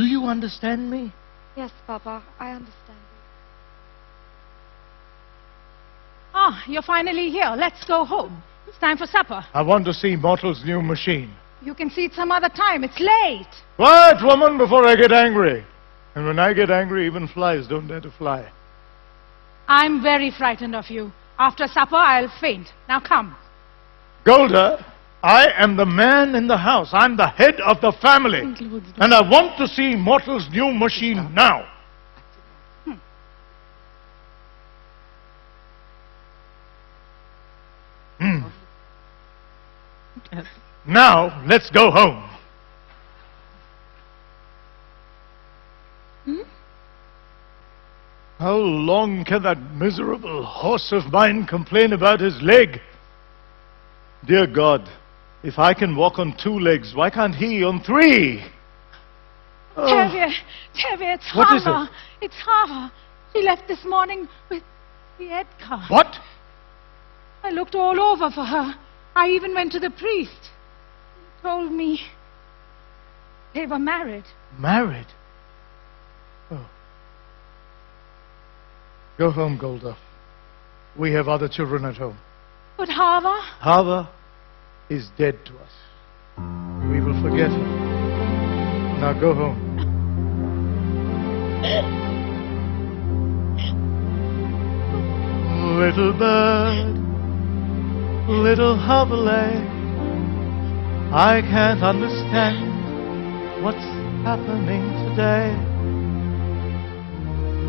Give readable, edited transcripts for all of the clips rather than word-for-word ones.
Do you understand me? Yes, Papa, I understand you. Ah, you're finally here. Let's go home. It's time for supper. I want to see Mortal's new machine. You can see it some other time. It's late. Quiet, woman, before I get angry. And when I get angry, even flies don't dare to fly. I'm very frightened of you. After supper, I'll faint. Now come. Golda, I am the man in the house. I'm the head of the family. And I want to see Mortal's new machine now. Now, let's go home. How long can that miserable horse of mine complain about his leg? Dear God, if I can walk on 2 legs, why can't he on 3? Oh. Tevye, it's What Hava. is it? It's Hava. She left this morning with the Edgar. What? I looked all over for her. I even went to the priest. He told me they were married. Married? Oh. Go home, Golda. We have other children at home. But Hava? Hava is dead to us. We will forget her. Now go home. Little bird, little hoverlay, I can't understand what's happening today.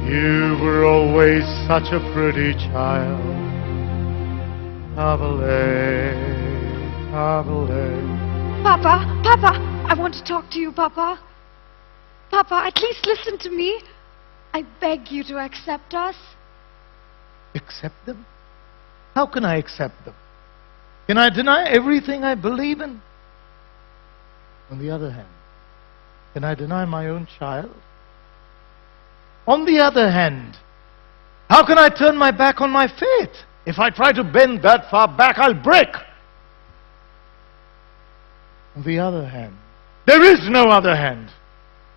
You were always such a pretty child. Hoverlay, hoverlay. Papa, I want to talk to you, Papa. Papa, at least listen to me. I beg you to accept us. Accept them? How can I accept them? Can I deny everything I believe in? On the other hand, can I deny my own child? On the other hand, how can I turn my back on my faith? If I try to bend that far back, I'll break. On the other hand, there is no other hand.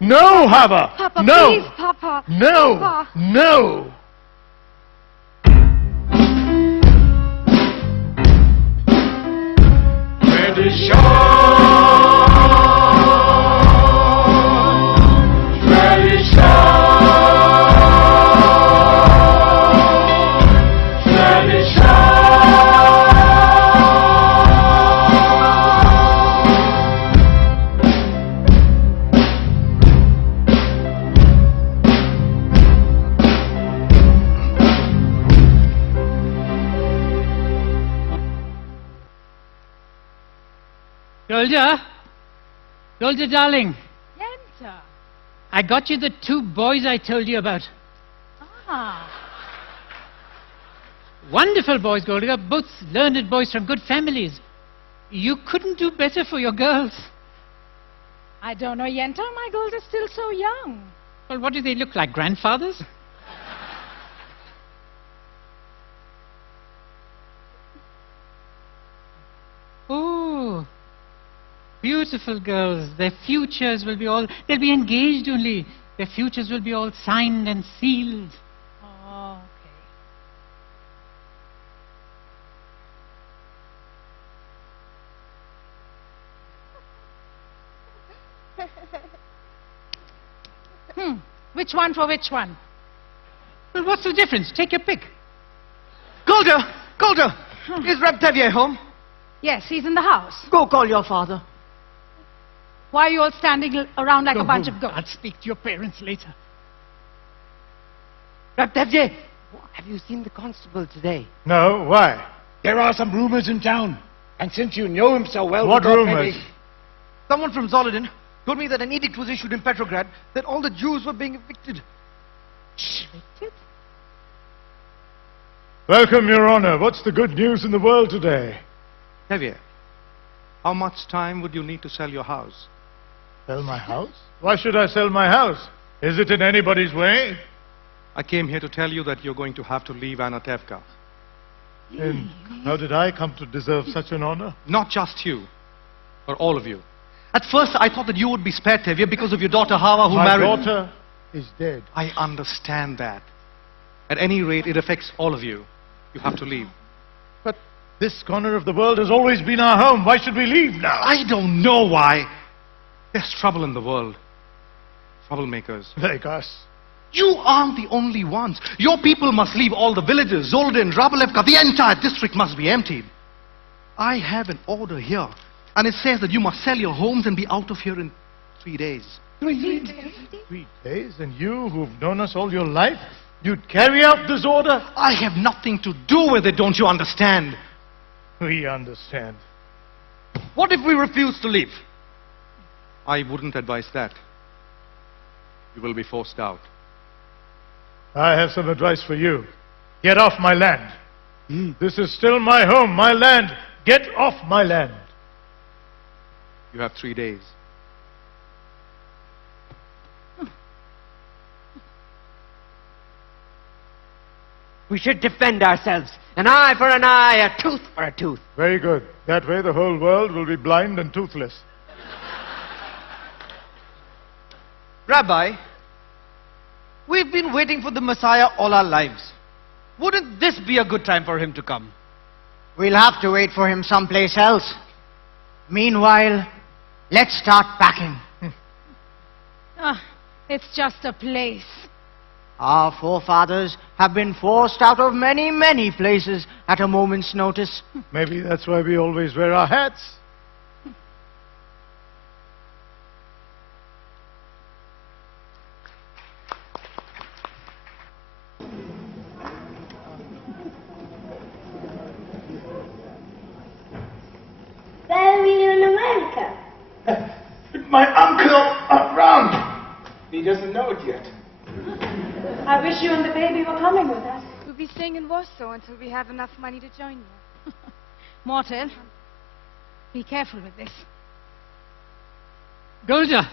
No, Hava. Papa, no. please, Papa. No. Papa. No. Golda, darling, Yenta. I got you the 2 boys I told you about. Ah. Wonderful boys, Golda, both learned boys from good families. You couldn't do better for your girls. I don't know, Yenta. My girls are still so young. Well, what do they look like, grandfathers? Oh, beautiful girls. Their futures will be all... They'll be engaged only. Their futures will be all signed and sealed. Oh, okay. Which one for which one? Well, what's the difference? Take your pick. Golda! Golda! Is Reb Tevye home? Yes, he's in the house. Go call your father. Why are you all standing around like Go a bunch home. of goats? I'll speak to your parents later. Reb Tevye, have you seen the constable today? No, why? There are some rumors in town. And since you know him so well... What we thought rumors? maybe- Someone from Zolodin told me that an edict was issued in Petrograd that all the Jews were being evicted. Welcome, Your Honor. What's the good news in the world today? Tevye, how much time would you need to sell your house? Sell my house? Why should I sell my house? Is it in anybody's way? I came here to tell you that you're going to have to leave Anatevka. And how did I come to deserve such an honor? Not just you, but all of you. At first, I thought that you would be spared, Tevye, because of your daughter Hawa, who My married... daughter is dead. I understand that. At any rate, it affects all of you. You have to leave. But this corner of the world has always been our home. Why should we leave now? I don't know why. There's trouble in the world. Troublemakers. Like us. You aren't the only ones. Your people must leave all the villages. Zoldin, Rabalevka, the entire district must be emptied. I have an order here. And it says that you must sell your homes and be out of here in 3 days. 3 days? And you, who've known us all your life, you'd carry out this order? I have nothing to do with it, don't you understand? We understand. What if we refuse to leave? I wouldn't advise that. You will be forced out. I have some advice for you. Get off my land. This is still my home, my land. Get off my land. You have 3 days. We should defend ourselves. An eye for an eye, a tooth for a tooth. Very good. That way the whole world will be blind and toothless. Rabbi, we've been waiting for the Messiah all our lives. Wouldn't this be a good time for him to come? We'll have to wait for him someplace else. Meanwhile, let's start packing. It's just a place. Our forefathers have been forced out of many, many places at a moment's notice. Maybe that's why we always wear our hats. Where were you in America? My uncle around. He doesn't know it yet. I wish you and the baby were coming with us. We'll be staying in Warsaw until we have enough money to join you. Mortal, be careful with this. Golda,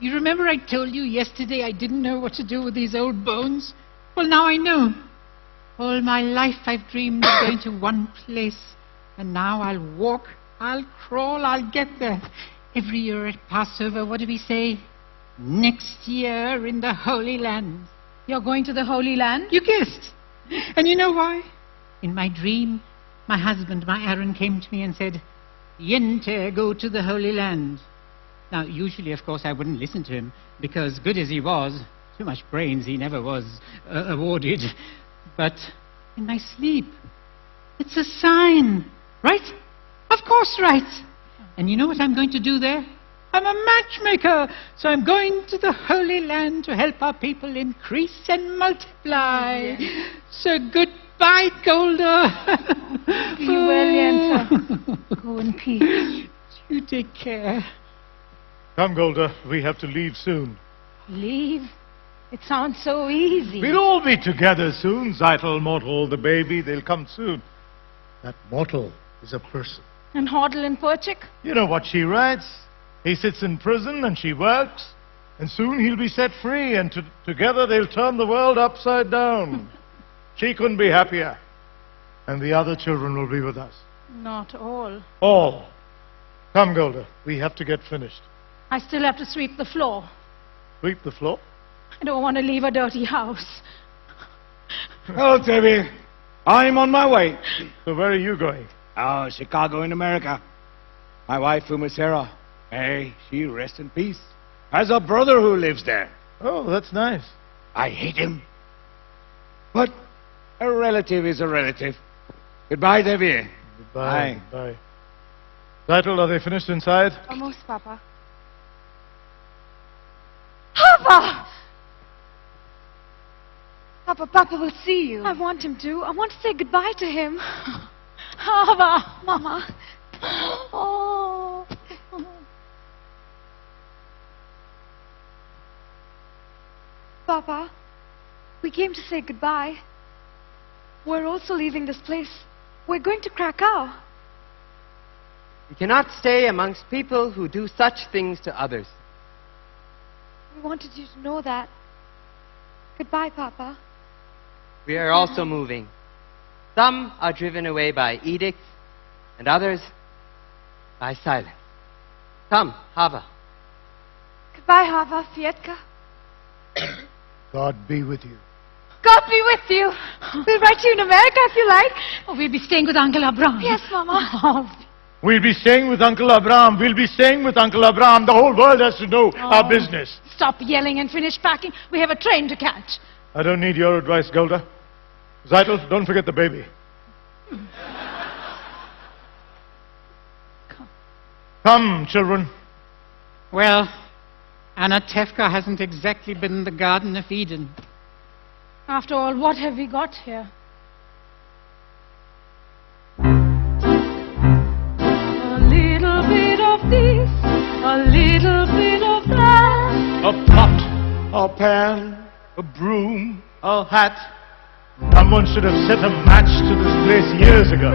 you remember I told you yesterday I didn't know what to do with these old bones? Well, now I know. All my life I've dreamed of going to one place. And now I'll walk, I'll crawl, I'll get there. Every year at Passover, what do we say? Next year in the Holy Land. You're going to the Holy Land? You guessed. And you know why? In my dream, my husband, my Aaron, came to me and said, Yente, go to the Holy Land. Now, usually, of course, I wouldn't listen to him, because good as he was, too much brains, he never was awarded. But in my sleep, it's a sign, right? Of course, right. And you know what I'm going to do there? I'm a matchmaker, so I'm going to the Holy Land to help our people increase and multiply. So goodbye, Golda. Be well, Yenta. Go in peace. You take care. Come, Golda, we have to leave soon. Leave? It sounds so easy. We'll all be together soon. Zeitel, Mortal, the baby, they'll come soon. That Mortal is a person. And Hodel and Perchik? You know what she writes? He sits in prison and she works, and soon he'll be set free, and together they'll turn the world upside down. She couldn't be happier. And the other children will be with us. Not all. All. Come, Golda, we have to get finished. I still have to sweep the floor. Sweep the floor? I don't want to leave a dirty house. Hello, Tevye. I'm on my way. So where are you going? Oh, Chicago in America. My wife, Sarah. May she rest in peace. Has a brother who lives there. Oh, that's nice. I hate him. But a relative is a relative. Goodbye, Tevye. Goodbye. Bye. Zeitel, are they finished inside? Almost, Papa. Papa! Papa will see you. I want him to. I want to say goodbye to him. Papa! Mama. Oh. Papa, we came to say goodbye. We're also leaving this place. We're going to Krakow. We cannot stay amongst people who do such things to others. We wanted you to know that. Goodbye, Papa. We are also moving. Some are driven away by edicts, and others by silence. Come, Hava. Goodbye, Hava, Fietka. God be with you. God be with you. We'll write to you in America if you like. Oh, we'll be staying with Uncle Abraham. Yes, Mama. Oh, We'll be staying with Uncle Abraham. We'll be staying with Uncle Abraham. The whole world has to know our business. stop yelling and finish packing. We have a train to catch. I don't need your advice, Golda. Zeitel, don't forget the baby. Come, children. Well, Anatevka hasn't exactly been the Garden of Eden. After all, what have we got here? A little bit of this, a little bit of that. A pot, a pan, a broom, a hat. Someone should have set a match to this place years ago.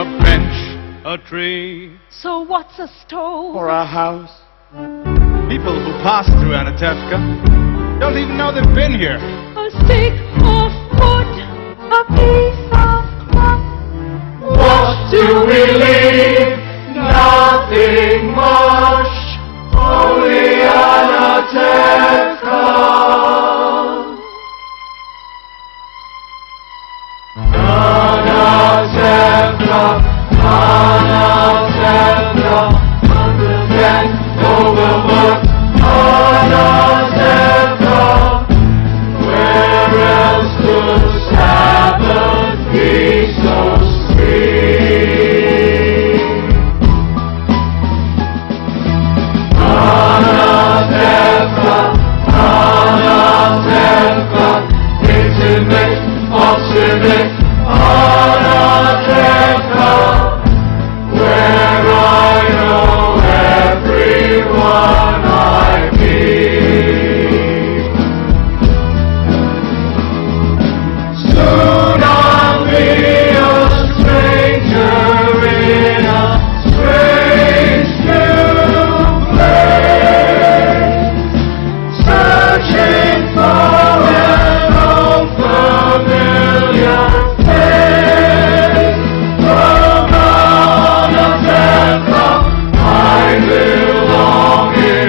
A bench, a tree, So what's a stove? or a house. People who pass through Anatevka don't even know they've been here. A stick of wood, A piece of cloth. What do we leave? Nothing much. Only Anatevka. Anatevka, Anatevka, understand, overworked. Anatevka, where else could Sabbath be so sweet? Anatevka, Anatevka, intimate, obstinate. Anatevka, where I know everyone I meet. Soon I'll be a stranger in a strange new place, searching for an old familiar face. From Anatevka, I belong in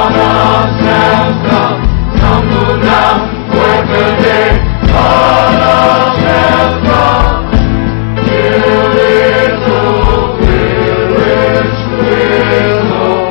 Anatevka. Tumble down, work a day. Anatevka, dear little village willow,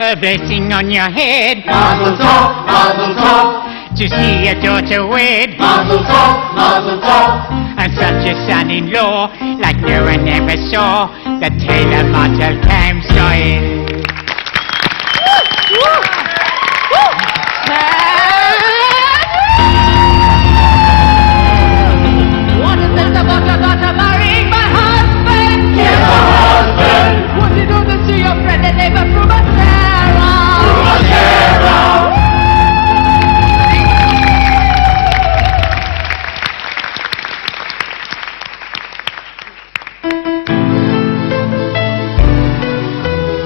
A blessing on your head Mazel tov, mazel tov, to see your daughter wed, mazel tov, mazel tov. and such a son-in-law like no one ever saw. The tailor mortal came soil. What is this about your daughter marrying my husband? Yes, my husband. What did you do this to your friend and neighbor from Sarah?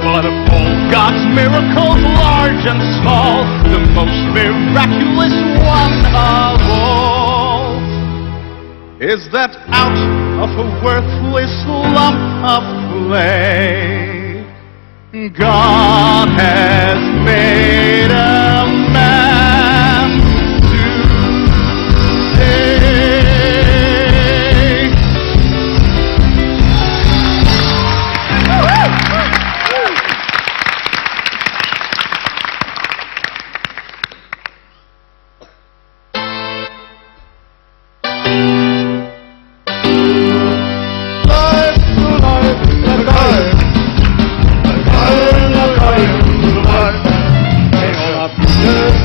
But of all God's miracles, large and small, the most miraculous Is that out of a worthless lump of clay God has made a man today?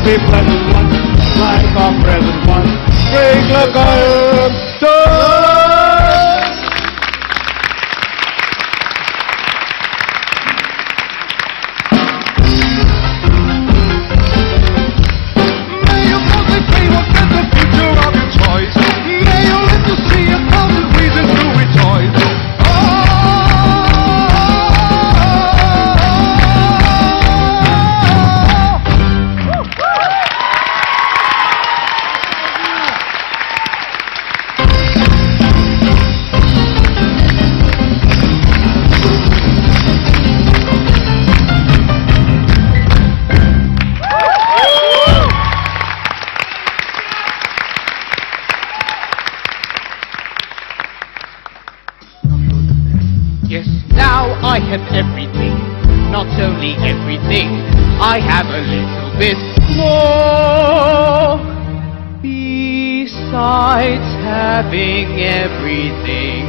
Be pleasant once, like our present one. Break like iron stone. May you boldly say what is the future of your choice. May you live to see 1,000 reasons to rejoice. Yes, now I have everything. Not only everything, I have a little bit more. Besides having everything,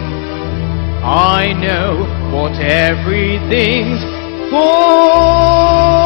I know what everything's for.